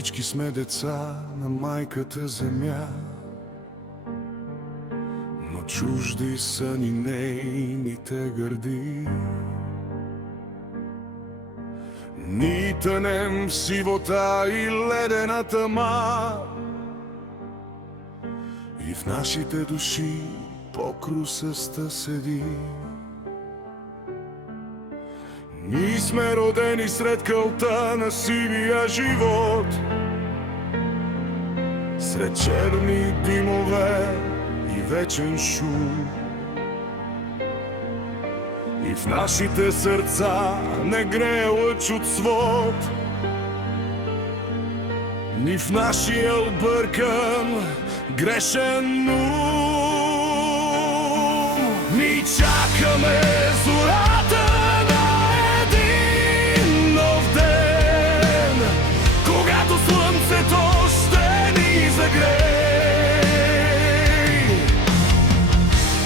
всички сме деца на майката земя, но чужди са ни нейните гърди. Ни тънем в сивота и ледена тъма, и в нашите души покрусъста седи. Ние сме родени сред кълта на сивия живот, сред черни димове и вечен шум. И в нашите сърца не грее лъч от свод, ни в нашия объркан грешен ум. Ни чакаме зората на един нов ден, когато слънцето ще ни загрее.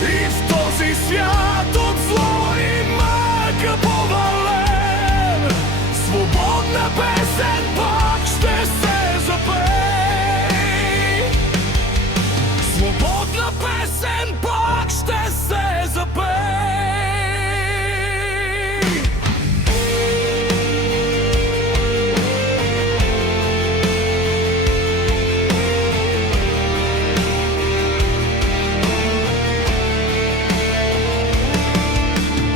И в този свят от зло и мъка повален, свободна песен пак ще се запее. Свободна песен пак ще се запее.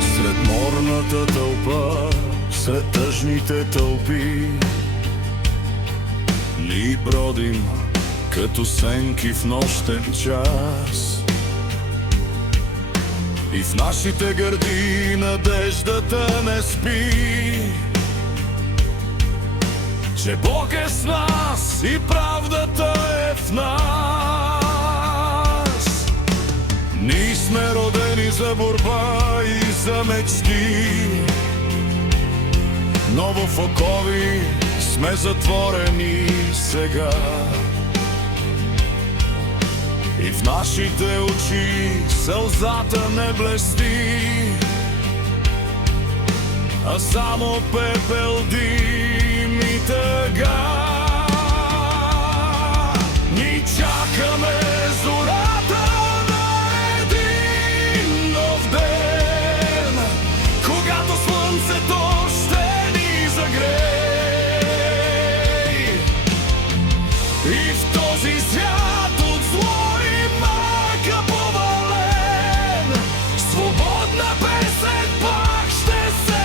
Сред морната тълпа, сред тъжните тълпи, ние бродим като сенки в нощен час. И в нашите гърди надеждата не спи, че Бог е с нас и правдата е в нас. Ние сме родени за борба и за мечти, но в окови сме затворени сега. И в нашите очи сълзата не блести, а само пепел, дим и тъга. Ни чакаме зората на един нов ден, когато слънцето ще ни загрее. И в този свят от зло свободна песен пак ще се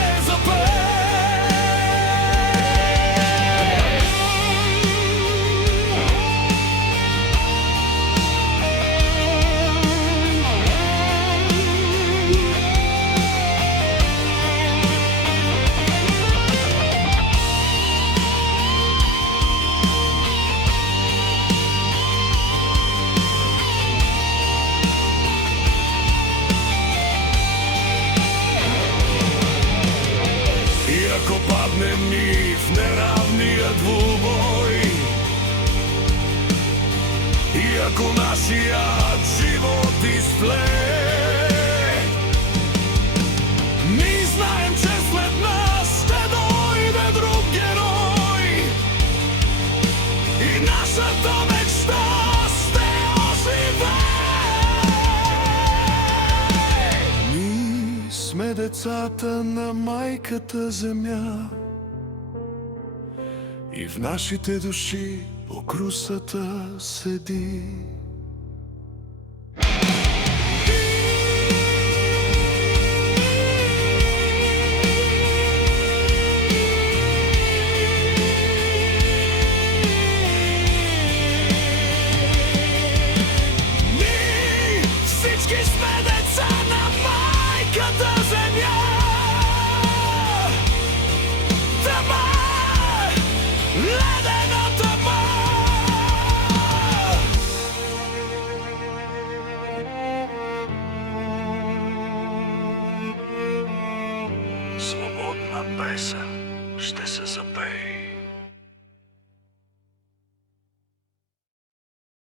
ако паднем ни в неравния двубой, и ако нашият живот изтлее, ние знаем, че след нас ще дойде друг герой и нашата мечта ще оживее. Ние сме децата на майката земя, и в нашите души покрусата седи.